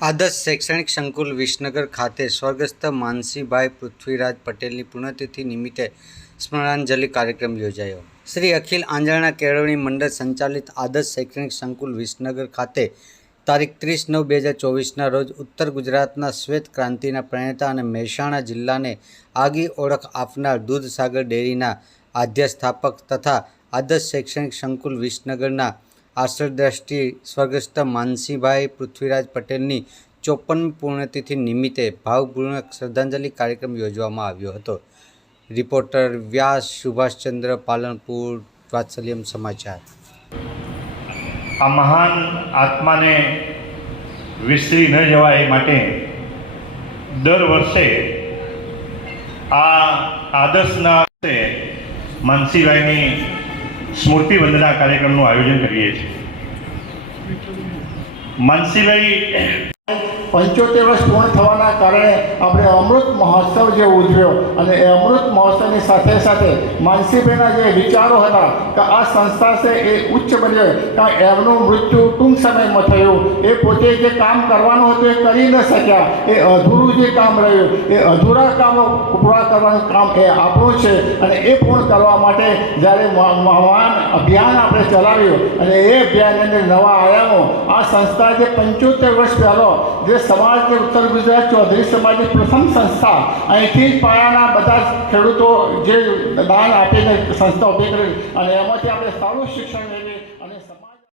આદર્શ શૈક્ષણિક સંકુલ વિસનગર ખાતે સ્વર્ગસ્થ માનસીભાઈ પૃથ્વીરાજ પટેલની પુણ્યતિથિ નિમિત્તે સ્મરણાંજલિ કાર્યક્રમ યોજાયો. શ્રી અખિલ આંજણા કેળવણી મંડળ સંચાલિત આદર્શ શૈક્ષણિક સંકુલ વિસનગર ખાતે તારીખ ત્રીસ નવ બે હજાર ચોવીસના રોજ ઉત્તર ગુજરાતના શ્વેત ક્રાંતિના પ્રણેતા અને મહેસાણા જિલ્લાને આગી ઓળખ આપનાર દૂધસાગર ડેરીના આધ્યાસ્થાપક તથા આદર્શ શૈક્ષણિક સંકુલ વિસનગરના આશ્રદ્રષ્ટિ સ્વર્ગસ્થ માનસીભાઈ પૃથ્વીરાજ પટેલની ચોપનમી પૂર્ણતિથિ નિમિત્તે ભાવપૂર્ણ શ્રદ્ધાંજલિ કાર્યક્રમ યોજવામાં આવ્યો હતો. રિપોર્ટર વ્યાસ સુભાષચંદ્ર પાલનપુર, વાત્સલ્યમ સમાચાર. આ મહાન આત્માને વિસરી ન જવાય માટે દર વર્ષે આ આદર્શના માનસીભાઈની સ્મૃતિ વંદના કાર્યક્રમનું આયોજન કરીએ છીએ. માનસીભાઈ પંચોતેર વર્ષ પૂર્ણ થવાના કારણે આપણે અમૃત મહોત્સવ જે ઉજવ્યો અને એ અમૃત મહોત્સવની સાથે સાથે માનસીભાઈના જે વિચારો હતા કે આ સંસ્થા છે એ ઉચ્ચ બન્યો કારણ એમનું મૃત્યુ ટૂંક સમયમાં થયું. એ પોતે જે કામ કરવાનું હતું એ કરી ન શક્યા. એ અધૂરું જે કામ રહ્યું, એ અધૂરા કામો પૂરા કરવાનું કામ એ આપણું છે અને એ પૂર્ણ કરવા માટે જ્યારે મહાન અભિયાન આપણે ચલાવ્યું અને એ અભિયાનની અંદર નવા આયામો, આ સંસ્થા જે પંચોતેર વર્ષ પહેલો જે સમાજ કે ઉત્તર ગુજરાત ચૌધરી સમાજની પ્રથમ સંસ્થા અહીંથી પાયાના બધા ખેડૂતો જે દાન આપીને સંસ્થા ઊભી કરી અને એમાંથી આપણે સારું શિક્ષણ મેળવી